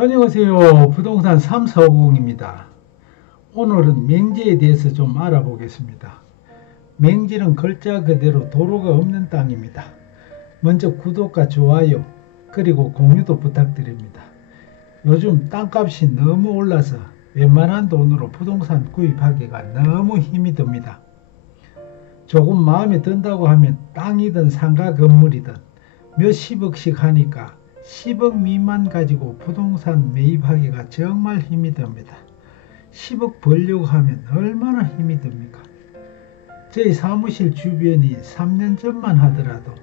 안녕하세요. 부동산 3450입니다. 오늘은 맹지에 대해서 좀 알아보겠습니다. 맹지는 글자 그대로 도로가 없는 땅입니다. 먼저 구독과 좋아요 그리고 공유도 부탁드립니다. 요즘 땅값이 너무 올라서 웬만한 돈으로 부동산 구입하기가 너무 힘이 듭니다. 조금 마음에 든다고 하면 땅이든 상가 건물이든 몇십억씩 하니까 10억 미만 가지고 부동산 매입하기가 정말 힘이 듭니다. 10억 벌려고 하면 얼마나 힘이 듭니까? 저희 사무실 주변이 3년 전만 하더라도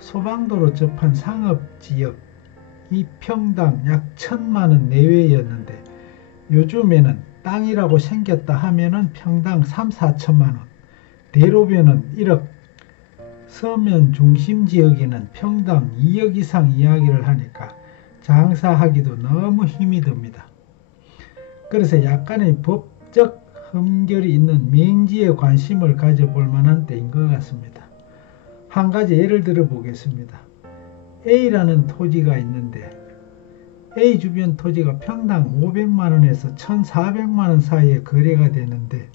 소방도로 접한 상업지역 이 평당 약 1,000만원 내외였는데 요즘에는 땅이라고 생겼다 하면은 평당 3, 4천만원, 대로변은 1억, 서면 중심 지역에는 평당 2억 이상 이야기를 하니까 장사하기도 너무 힘이 듭니다. 그래서 약간의 법적 흠결이 있는 맹지에 관심을 가져볼 만한 때인 것 같습니다. 한 가지 예를 들어 보겠습니다. A라는 토지가 있는데 A 주변 토지가 평당 500만원에서 1,400만원 사이에 거래가 되는데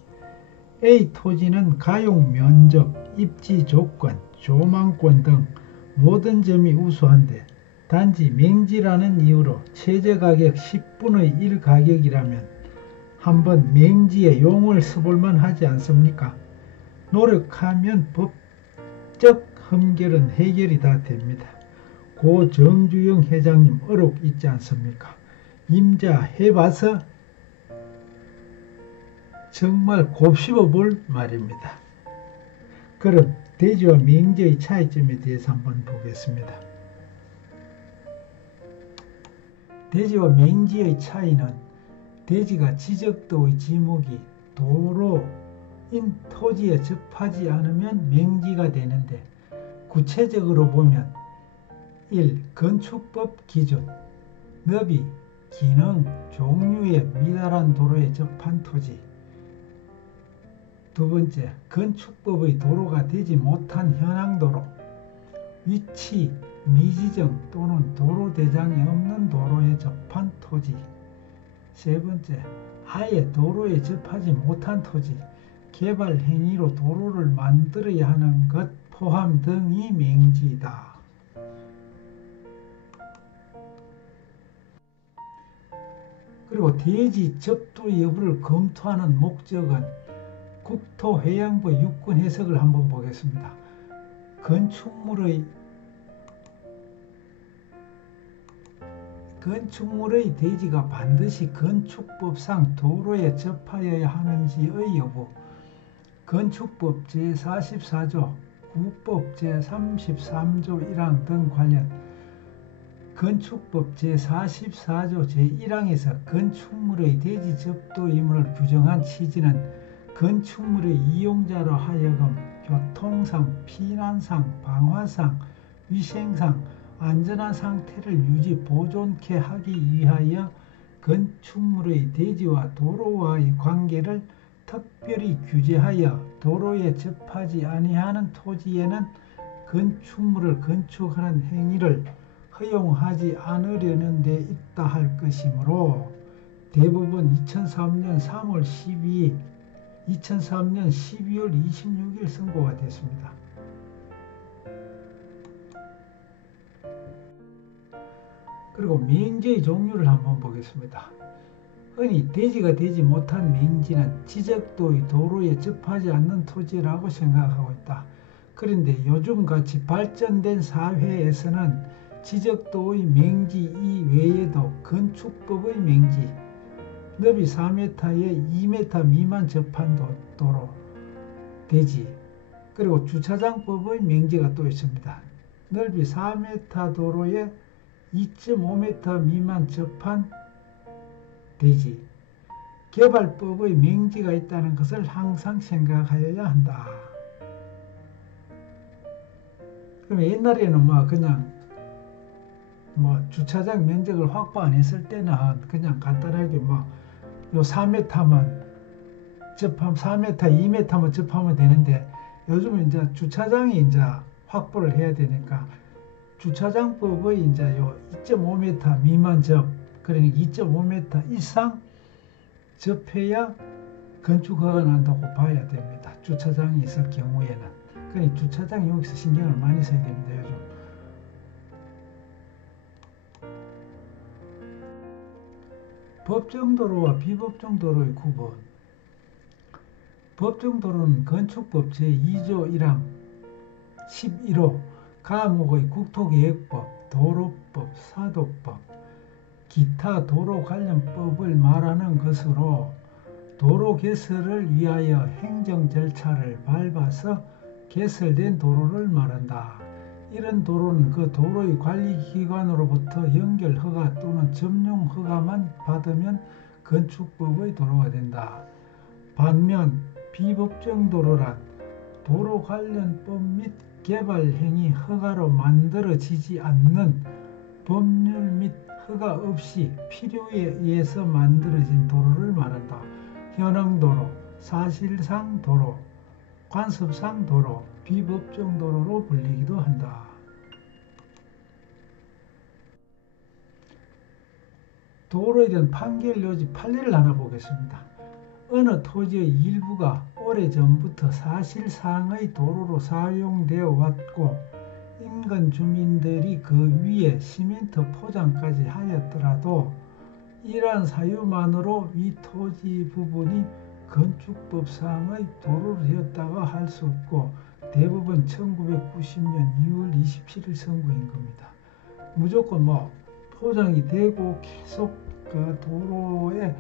A 토지는 가용 면적, 입지 조건, 조망권 등 모든 점이 우수한데 단지 맹지라는 이유로 최저가격 10분의 1 가격이라면 한번 맹지에 용을 써볼만 하지 않습니까? 노력하면 법적 흠결은 해결이 다 됩니다. 고 정주영 회장님 어록 있지 않습니까? 임자 해봐서 정말 곱씹어 볼 말입니다. 그럼 대지와 맹지의 차이점에 대해서 한번 보겠습니다. 대지와 맹지의 차이는 대지가 지적도의 지목이 도로인 토지에 접하지 않으면 맹지가 되는데 구체적으로 보면 1. 건축법 기준 너비, 기능, 종류에 미달한 도로에 접한 토지. 두 번째, 건축법의 도로가 되지 못한 현황도로, 위치, 미지정 또는 도로대장이 없는 도로에 접한 토지. 세 번째, 아예 도로에 접하지 못한 토지, 개발 행위로 도로를 만들어야 하는 것 포함 등이 맹지이다. 그리고 대지 접도 여부를 검토하는 목적은 국토해양부 유권 해석을 한번 보겠습니다. 건축물의 대지가 반드시 건축법상 도로에 접하여야 하는지의 여부, 건축법 제44조, 구법 제33조 1항 등 관련 건축법 제44조 제1항에서 건축물의 대지 접도 의무를 규정한 취지는 건축물의 이용자로 하여금 교통상, 피난상, 방화상, 위생상, 안전한 상태를 유지 보존케 하기 위하여 건축물의 대지와 도로와의 관계를 특별히 규제하여 도로에 접하지 아니하는 토지에는 건축물을 건축하는 행위를 허용하지 않으려는 데 있다 할 것이므로 대법원 2003년 12월 26일 선고가 됐습니다. 그리고 맹지의 종류를 한번 보겠습니다. 흔히 대지가 되지 못한 맹지는 지적도의 도로에 접하지 않는 토지라고 생각하고 있다. 그런데 요즘같이 발전된 사회에서는 지적도의 맹지 이외에도 건축법의 맹지, 너비 4m에 2m 미만 접한 도로, 대지, 그리고 주차장법의 맹지가 또 있습니다. 넓이 4m 도로에 2.5m 미만 접한 대지, 개발법의 맹지가 있다는 것을 항상 생각하여야 한다. 그럼 옛날에는 그냥 주차장 면적을 확보 안 했을 때는 그냥 간단하게 요 4m만 접하면 4m, 2m만 접하면 되는데 요즘은 이제 주차장이 이제 확보를 해야 되니까 주차장법의 이제 요 2.5m 미만 접 그러니까 2.5m 이상 접해야 건축허가 난다고 봐야 됩니다. 주차장이 있을 경우에는. 그러니까 주차장 여기서 신경을 많이 써야 됩니다. 요즘. 법정도로와 비법정도로의 구분. 법정도로는 건축법 제2조 1항 11호 가목의 국토계획법, 도로법, 사도법, 기타 도로 관련법을 말하는 것으로 도로 개설을 위하여 행정 절차를 밟아서 개설된 도로를 말한다. 이런 도로는 그 도로의 관리기관으로부터 연결허가 또는 점용허가만 받으면 건축법의 도로가 된다. 반면 비법정도로란 도로 관련법 및 개발행위 허가로 만들어지지 않는 법률 및 허가 없이 필요에 의해서 만들어진 도로를 말한다. 현황도로, 사실상 도로, 관습상 도로, 비법정 도로로 불리기도 한다. 도로에 대한 판결 요지 판례를 하나 보겠습니다. 어느 토지의 일부가 오래전부터 사실상의 도로로 사용되어 왔고 인근 주민들이 그 위에 시멘트 포장까지 하였더라도 이러한 사유만으로 위 토지 부분이 건축법상의 도로로 되었다고 할 수 없고 대법원 1990년 2월 27일 선고인 겁니다. 무조건 포장이 되고 계속 그 도로에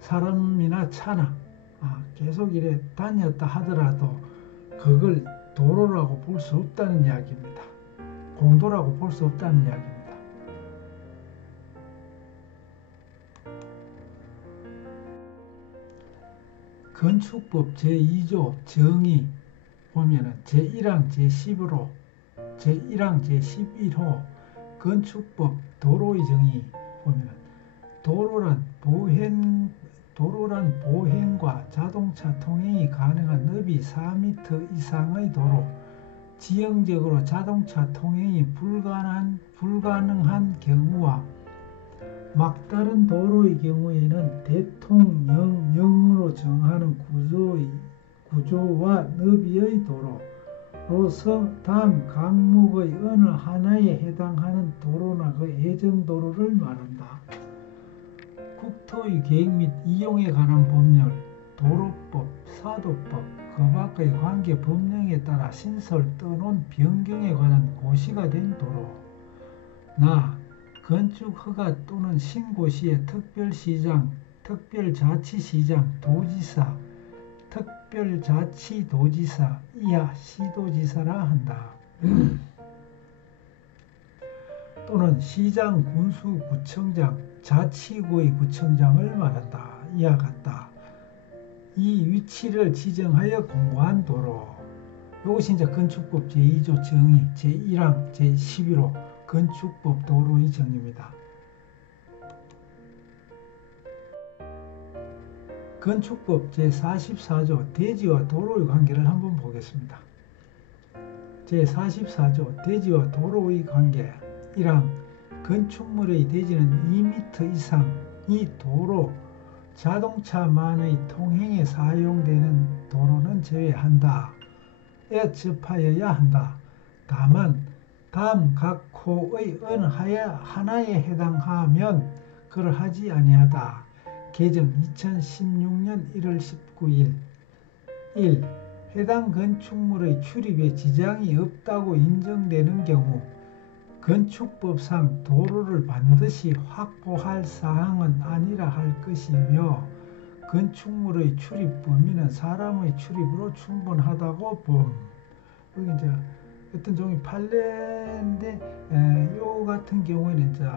사람이나 차나 계속 이래 다녔다 하더라도 그걸 도로라고 볼 수 없다는 이야기입니다. 공도라고 볼 수 없다는 이야기입니다. 건축법 제2조 정의 보면은 제1항 제10으로 제1항 제11호 건축법 도로의 정의 보면은 도로란 보행과 자동차 통행이 가능한 너비 4m 이상의 도로, 지형적으로 자동차 통행이 불가능한 경우와 막다른 도로의 경우에는 대통령령으로 정하는 구조와 너비의 도로로서 다음 항목의 어느 하나에 해당하는 도로나 그 예정도로를 말한다. 국토의 계획 및 이용에 관한 법률, 도로법, 사도법, 그 밖의 관계 법령에 따라 신설 떠놓은 변경에 관한 고시가 된 도로. 건축허가 또는 신고 시에 특별시장, 특별자치시장, 도지사, 특별자치도지사, 이하 시도지사라 한다. 또는 시장, 군수, 구청장, 자치구의 구청장을 말한다. 이와 같다. 이 위치를 지정하여 공고한 도로. 이것이 이제 건축법 제2조 정의 제1항 제11호 건축법 도로의 정의입니다. 건축법 제44조 대지와 도로의 관계를 한번 보겠습니다. 제44조 대지와 도로의 관계 1항 건축물의 대지는 2m 이상 이 도로 자동차만의 통행에 사용되는 도로는 제외한다. 에 접하여야 한다. 다만 다음 각 호의 어느 하나에 해당하면 그러하지 아니하다. 개정 2016년 1월 19일 1. 해당 건축물의 출입에 지장이 없다고 인정되는 경우 건축법상 도로를 반드시 확보할 사항은 아니라 할 것이며 건축물의 출입 범위는 사람의 출입으로 충분하다고 봄. 여기 이제 어떤 종의 판례인데 요 같은 경우에는 이제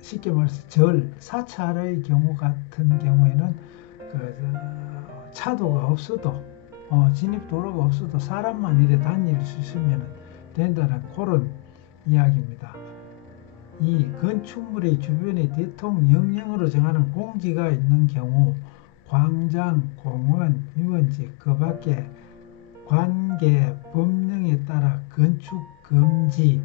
쉽게 말해서 사찰의 경우 같은 경우에는 차도가 없어도 진입 도로가 없어도 사람만 이래 다닐 수 있으면 된다는 그런 이야기입니다. 이 건축물의 주변에 대통령령으로 정하는 공지가 있는 경우 광장, 공원, 유원지 그 밖에 관계 법령에 따라 건축 금지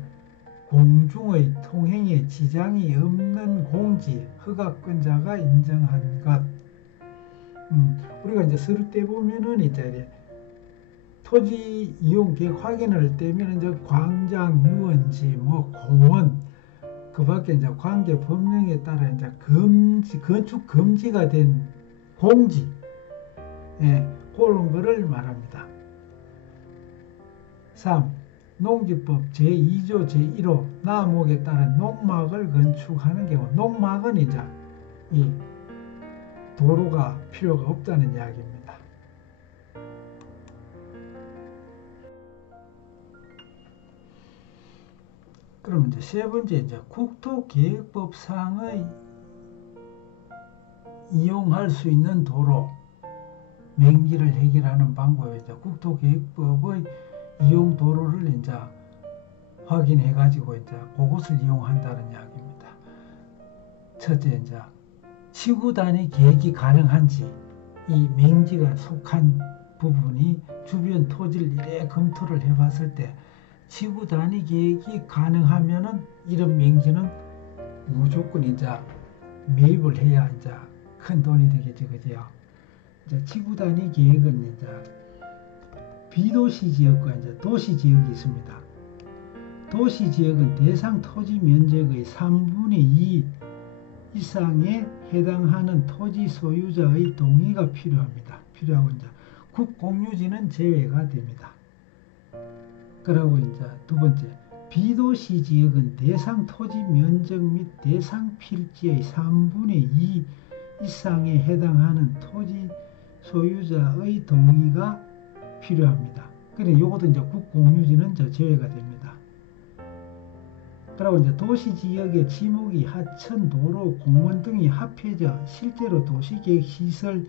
공중의 통행에 지장이 없는 공지, 허가권자가 인정한 것. 우리가 이제 쓸 때 보면은 이제 토지 이용 계획 확인을 할 때면 이제 광장, 유원지, 뭐 공원, 그 밖에 이제 관계 법령에 따라 이제 건축 금지가 된 공지, 그런 거를 말합니다. 3. 농지법 제2조 제1호 나목에 따른 농막을 건축하는 경우, 농막은 이제 이 도로가 필요가 없다는 이야기입니다. 그럼 이제 세 번째, 이제 국토계획법상의 이용할 수 있는 도로 맹지를 해결하는 방법이 이제 국토계획법의 이용 도로를 이제 확인해 가지고 이제 그것을 이용한다는 이야기입니다. 첫째, 이제 지구 단위 계획이 가능한지, 이 맹지가 속한 부분이 주변 토지를 이래 검토를 해봤을 때 지구 단위 계획이 가능하면은 이런 맹지는 무조건 이제 매입을 해야 이제 큰 돈이 되겠죠, 그죠? 이제 지구 단위 계획은 이제 비도시 지역과 이제 도시 지역이 있습니다. 도시 지역은 대상 토지 면적의 3분의 2 이상에 해당하는 토지 소유자의 동의가 필요하고 이제 국공유지는 제외가 됩니다. 그리고 이제 두 번째, 비도시 지역은 대상 토지 면적 및 대상 필지의 3분의 2 이상에 해당하는 토지 소유자의 동의가 필요합니다. 그런데 이것도 이제 국공유지는 제외가 됩니다. 그리고 이제 도시 지역의 지목이 하천, 도로, 공원 등이 합해져 실제로 도시계획 시설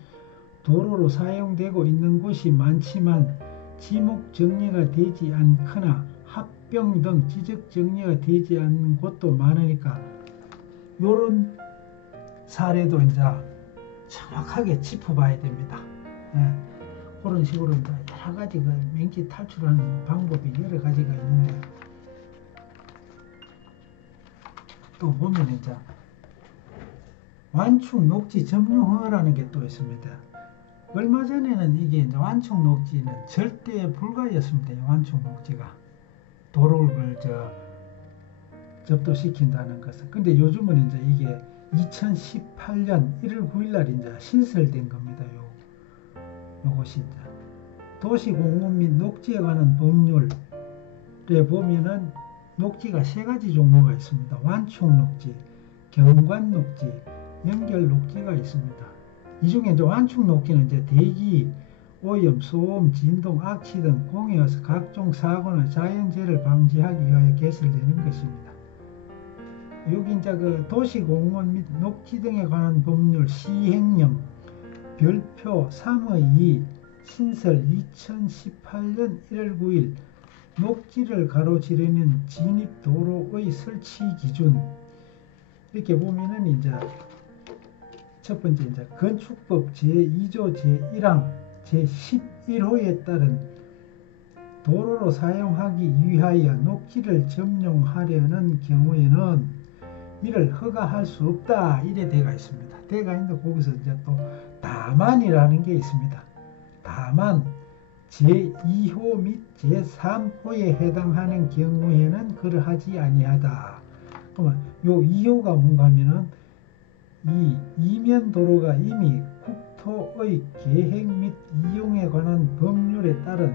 도로로 사용되고 있는 곳이 많지만 지목 정리가 되지 않거나 합병 등 지적 정리가 되지 않는 곳도 많으니까 이런 사례도 이제 정확하게 짚어봐야 됩니다. 그런 식으로 이제 여러 가지 그 맹지 탈출하는 방법이 여러 가지가 있는데, 또 보면 이제 완충 녹지 점용허가라는 게 또 있습니다. 얼마 전에는 이게 이제 완충 녹지는 절대 불가였습니다. 완충 녹지가 도로를 접도시킨다는 것은. 근데 요즘은 이제 이게 2018년 1월 9일 날 이제 신설된 겁니다. 요것이 이제 도시공원 및 녹지에 관한 법률에 보면은 녹지가 세 가지 종류가 있습니다. 완충 녹지, 경관 녹지, 연결 녹지가 있습니다. 이 중에 이제 완충 녹지는 이제 대기, 오염, 소음, 진동, 악취 등 공해에서 각종 사고나 자연재해를 방지하기 위하여 개설되는 것입니다. 여기 이제 그 도시공원 및 녹지 등에 관한 법률 시행령 별표 3의2 신설 2018년 1월 9일 녹지를 가로지르는 진입도로의 설치 기준, 이렇게 보면은 이제 첫 번째 이제 건축법 제2조 제1항 제11호에 따른 도로로 사용하기 위하여 녹지를 점용하려는 경우에는 이를 허가할 수 없다, 이래 되어 있습니다. 되어 있는데 거기서 이제 또 다만이라는 게 있습니다. 다만 제2호 및 제3호에 해당하는 경우에는 그러하지 아니하다. 그러면 요 2호가 뭔가 하면은 이 이면 도로가 이미 국토의 계획 및 이용에 관한 법률에 따른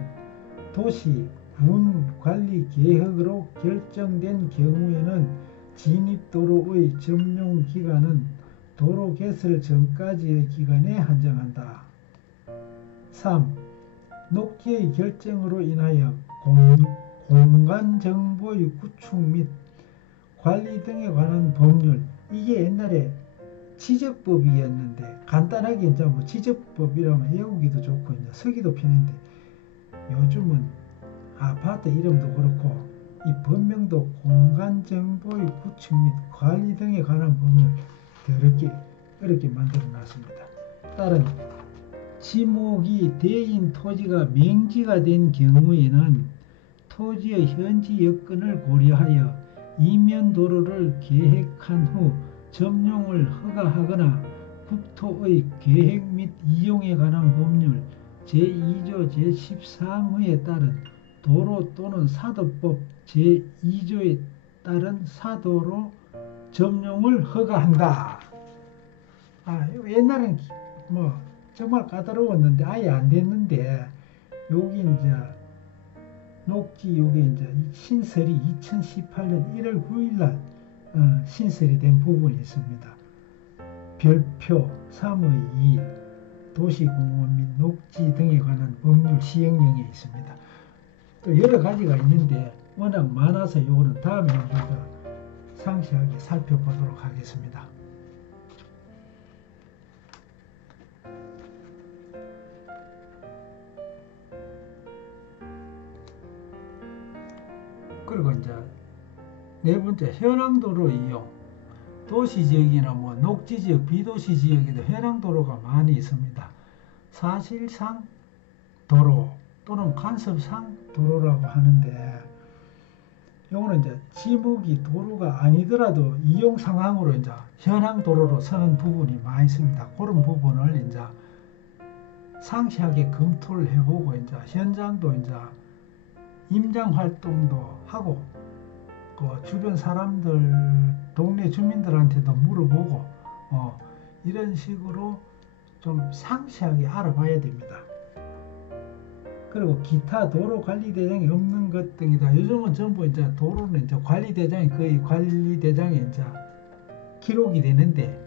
도시, 군 관리 계획으로 결정된 경우에는 진입도로의 점용 기간은 도로 개설 전까지의 기간에 한정한다. 3. 녹지의 결정으로 인하여 공간정보의 구축 및 관리 등에 관한 법률, 이게 옛날에 지적법이었는데 간단하게 이제 뭐 지적법이라면 외우기도 좋고 이제 쓰기도 편한데, 요즘은 아파트 이름도 그렇고 이 법명도 공간정보의 구축 및 관리 등에 관한 법률 어렵게 만들어 놨습니다. 따른 지목이 대인 토지가 맹지가 된 경우에는 토지의 현지 여건을 고려하여 이면 도로를 계획한 후 점용을 허가하거나 국토의 계획 및 이용에 관한 법률 제2조 제13호에 따른 도로 또는 사도법 제2조에 따른 사도로 점용을 허가한다. 옛날엔 뭐 정말 까다로웠는데 아예 안 됐는데 여기 이제 녹지 요게 이제 신설이 2018년 1월 9일 날 신설이 된 부분이 있습니다. 별표 3의 2 도시공원 및 녹지 등에 관한 법률 시행령에 있습니다. 또 여러 가지가 있는데 워낙 많아서 요거는 다음에 우리가 상세하게 살펴보도록 하겠습니다. 그리고 이제 네 번째 현황도로 이용. 도시지역이나 뭐 녹지지역, 비도시지역에도 현황도로가 많이 있습니다. 사실상 도로 또는 간섭상 도로라고 하는데 요거는 이제 지목이 도로가 아니더라도 이용 상황으로 이제 현황도로로 서는 부분이 많이 있습니다. 그런 부분을 이제 상세하게 검토를 해보고 이제 현장도 이제 임장 활동도 하고 그 주변 사람들, 동네 주민들한테도 물어보고 이런 식으로 좀 상세하게 알아봐야 됩니다. 그리고 기타 도로 관리 대장이 없는 것 등이다. 요즘은 전부 이제 도로는 이제 관리 대장이 거의 관리 대장에 이제 기록이 되는데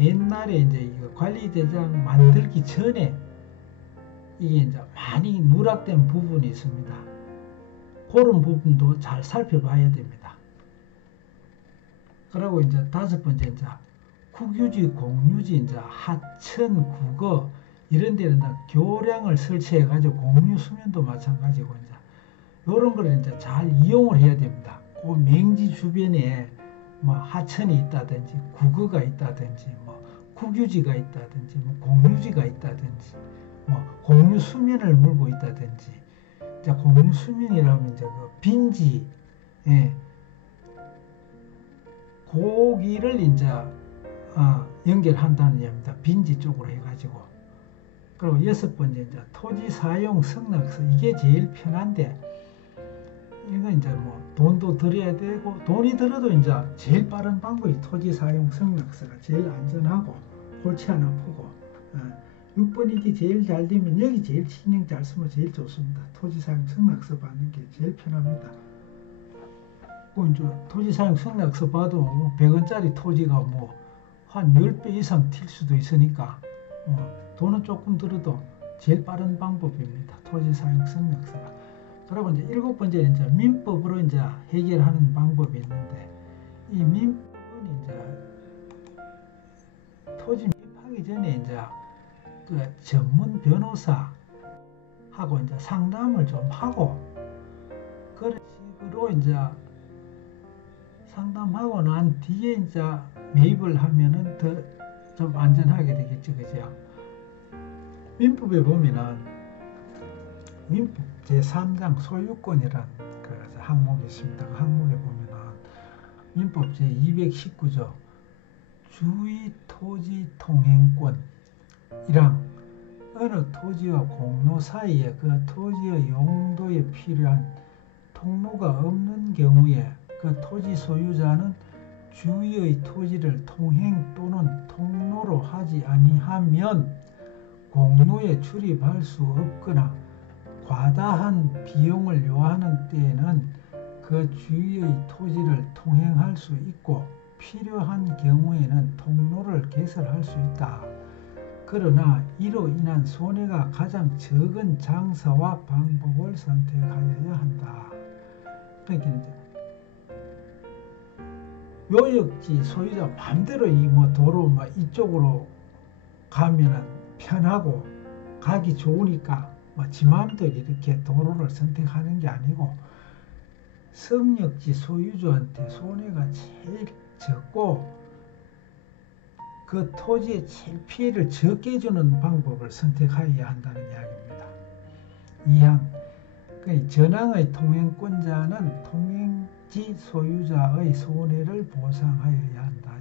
옛날에 이제 이거 관리 대장 만들기 전에 이게 이제 많이 누락된 부분이 있습니다. 그런 부분도 잘 살펴봐야 됩니다. 그리고 이제 다섯 번째 이제 국유지, 공유지, 이제 하천, 국어 이런 데는 교량을 설치해 가지고 공유 수면도 마찬가지고 이제 이런 걸 이제 잘 이용을 해야 됩니다. 그 맹지 주변에 뭐 하천이 있다든지 국어가 있다든지 뭐 국유지가 있다든지 뭐 공유지가 있다든지 뭐 공유 수면을 물고 있다든지 이제 공유 수면이라면 이제 그 빈지 고기를 이제 연결한다는 얘기입니다. 빈지 쪽으로 해가지고. 그리고 여섯 번째 이제 토지 사용 승낙서 이게 제일 편한데 이거 이제 뭐 돈도 들여야 되고 돈이 들어도 이제 제일 빠른 방법이 토지 사용 승낙서가 제일 안전하고 골치 안 아프고 6번이 제일 잘 되면 여기 제일 신경 잘 쓰면 제일 좋습니다. 토지 사용 승낙서 받는 게 제일 편합니다. 이제 토지 사용 승낙서 봐도 100원짜리 토지가 뭐 한 10배 이상 튈 수도 있으니까 돈은 조금 들어도 제일 빠른 방법입니다. 토지 사용 승낙서가. 그리고 이제 일곱 번째 이제 민법으로 이제 해결하는 방법이 있는데 이 민법은 이제 토지 매입하기 전에 이제 그 전문 변호사하고 이제 상담을 좀 하고 그런 식으로 이제 상담하고 난 뒤에 이제 매입을 하면은 더 좀 안전하게 되겠죠, 그죠? 민법에 보면은 민법 제3장 소유권이라는 그 항목이 있습니다. 그 항목에 보면은 민법 제219조 주의 토지 통행권이랑 어느 토지와 공로 사이에 그 토지의 용도에 필요한 통로가 없는 경우에 그 토지 소유자는 주위의 토지를 통행 또는 통로로 하지 아니하면 공로에 출입할 수 없거나 과다한 비용을 요하는 때에는 그 주위의 토지를 통행할 수 있고 필요한 경우에는 통로를 개설할 수 있다. 그러나 이로 인한 손해가 가장 적은 장소와 방법을 선택하여야 한다. 그러니까 이제 요역지 소유자 맘대로 이 뭐 도로 뭐 이쪽으로 가면은 편하고 가기 좋으니까 뭐 지 맘대로 이렇게 도로를 선택하는 게 아니고 성역지 소유주한테 손해가 제일 적고 그 토지에 제일 피해를 적게 주는 방법을 선택하여야 한다는 이야기입니다. 2항 전항의 통행권자는 통행 요역지 소유자의 손해를 보상하여야 한다.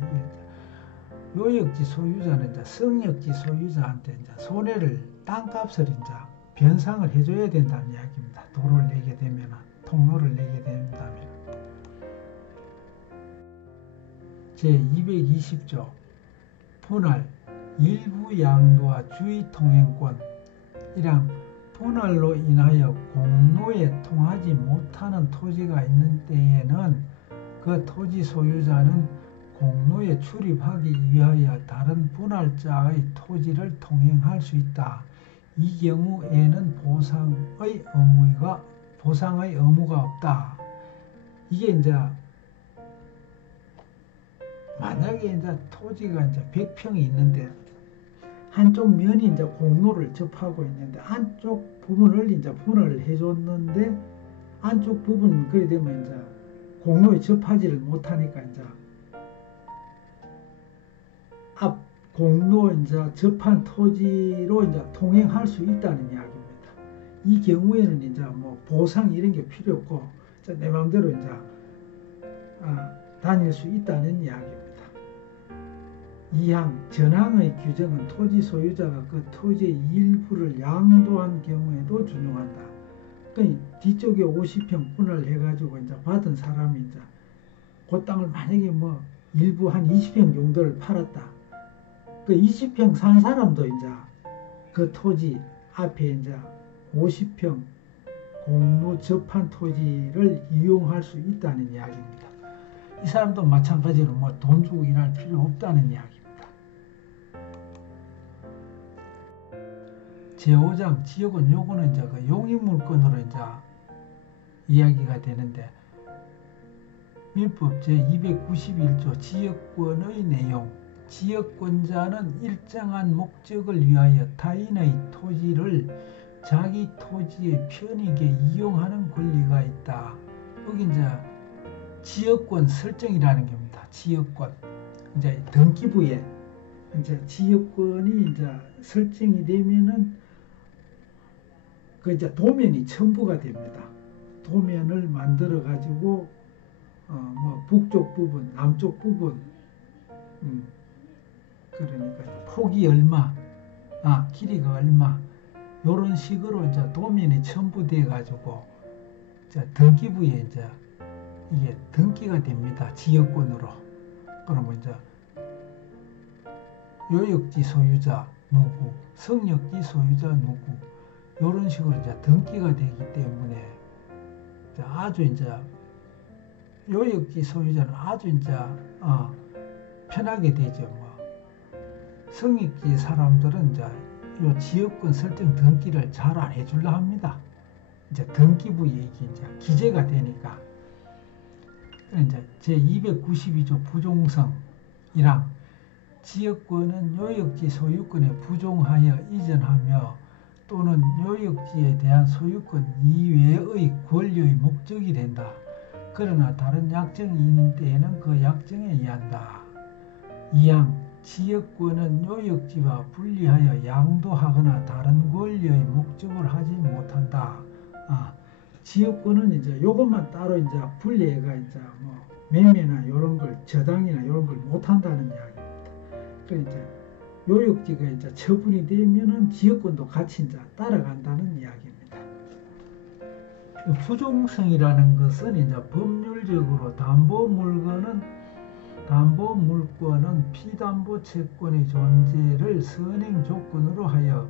요역지 소유자는 이제 성역지 소유자한테 이제 손해를 땅값을 이제 변상을 해줘야 된다는 이야기입니다. 도로를 내게 되면, 통로를 내게 된다면. 제220조 분할 일부 양도와 주의 통행권. 이랑 분할로 인하여 공로에 통하지 못하는 토지가 있는 때에는 그 토지 소유자는 공로에 출입하기 위하여 다른 분할자의 토지를 통행할 수 있다. 이 경우에는 보상의 의무가 없다. 이게 이제 만약에 이제 토지가 이제 100평이 있는데 한쪽 면이 이제 공로를 접하고 있는데 안쪽 부분을 이제 분할을 해줬는데 안쪽 부분 그래 되면 이제 공로에 접하지를 못하니까 이제 앞 공로 이제 접한 토지로 이제 통행할 수 있다는 이야기입니다. 이 경우에는 이제 뭐 보상 이런 게 필요 없고 내 마음대로 이제 다닐 수 있다는 이야기입니다. 2항 전항의 규정은 토지 소유자가 그 토지의 일부를 양도한 경우에도 준용한다. 그러니까 뒤쪽에 50평 분할해가지고 이제 받은 사람이 이제 그 땅을 만약에 뭐 일부 한 20평 정도를 팔았다. 그 20평 산 사람도 이제 그 토지 앞에 이제 50평 공로 접한 토지를 이용할 수 있다는 이야기입니다. 이 사람도 마찬가지로 뭐 돈 주고 일할 필요 없다는 이야기입니다. 제5장 지역은 요거는 이제 그 용익물권으로 이제 이야기가 되는데 민법 제291조 지역권의 내용. 지역권자는 일정한 목적을 위하여 타인의 토지를 자기 토지의 편익에 이용하는 권리가 있다. 여기 이제 지역권 설정이라는 겁니다. 지역권. 이제 등기부에 이제 지역권이 이제 설정이 되면은 그 이제 도면이 첨부가 됩니다. 도면을 만들어 가지고 뭐 북쪽 부분, 남쪽 부분, 그러니까 폭이 얼마, 길이가 얼마, 이런 식으로 이제 도면이 첨부돼 가지고 등기부에 이제 이게 등기가 됩니다. 지역권으로. 그러면 이제 요역지 소유자 누구, 성역지 소유자 누구, 이런 식으로 이제 등기가 되기 때문에 아주 이제 요역지 소유자는 아주 이제 편하게 되죠. 뭐 성역지 사람들은 이제 요 지역권 설정 등기를 잘 안 해줄라 합니다. 이제 등기부에 이게 이제 기재가 되니까. 이제 제292조 부종성이랑 지역권은 요역지 소유권에 부종하여 이전하며 또는 요역지에 대한 소유권 이외의 권리의 목적이 된다. 그러나 다른 약정이 있는 때에는 그 약정에 의한다. 2항 지역권은 요역지와 분리하여 양도하거나 다른 권리의 목적을 하지 못한다. 지역권은 이제 요것만 따로 이제 분리해가 이제 뭐 매매나 이런 걸 저당이나 이런 걸 못한다는 이야기입니다. 그러니까 이제 요역지가 이제 처분이 되면은 지역권도 같이 이제 따라간다는 이야기입니다. 부종성이라는 것은 이제 법률적으로 담보물권은 피담보 채권의 존재를 선행 조건으로 하여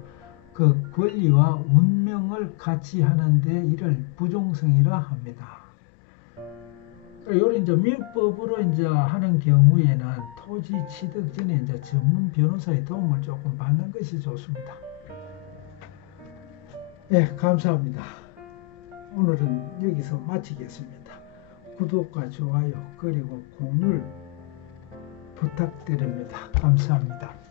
그 권리와 운명을 같이 하는데 이를 부종성이라 합니다. 요런 이제 민법으로 이제 하는 경우에는 토지 취득 전에 이제 전문 변호사의 도움을 조금 받는 것이 좋습니다. 네, 감사합니다. 오늘은 여기서 마치겠습니다. 구독과 좋아요 그리고 공유를 부탁드립니다. 감사합니다.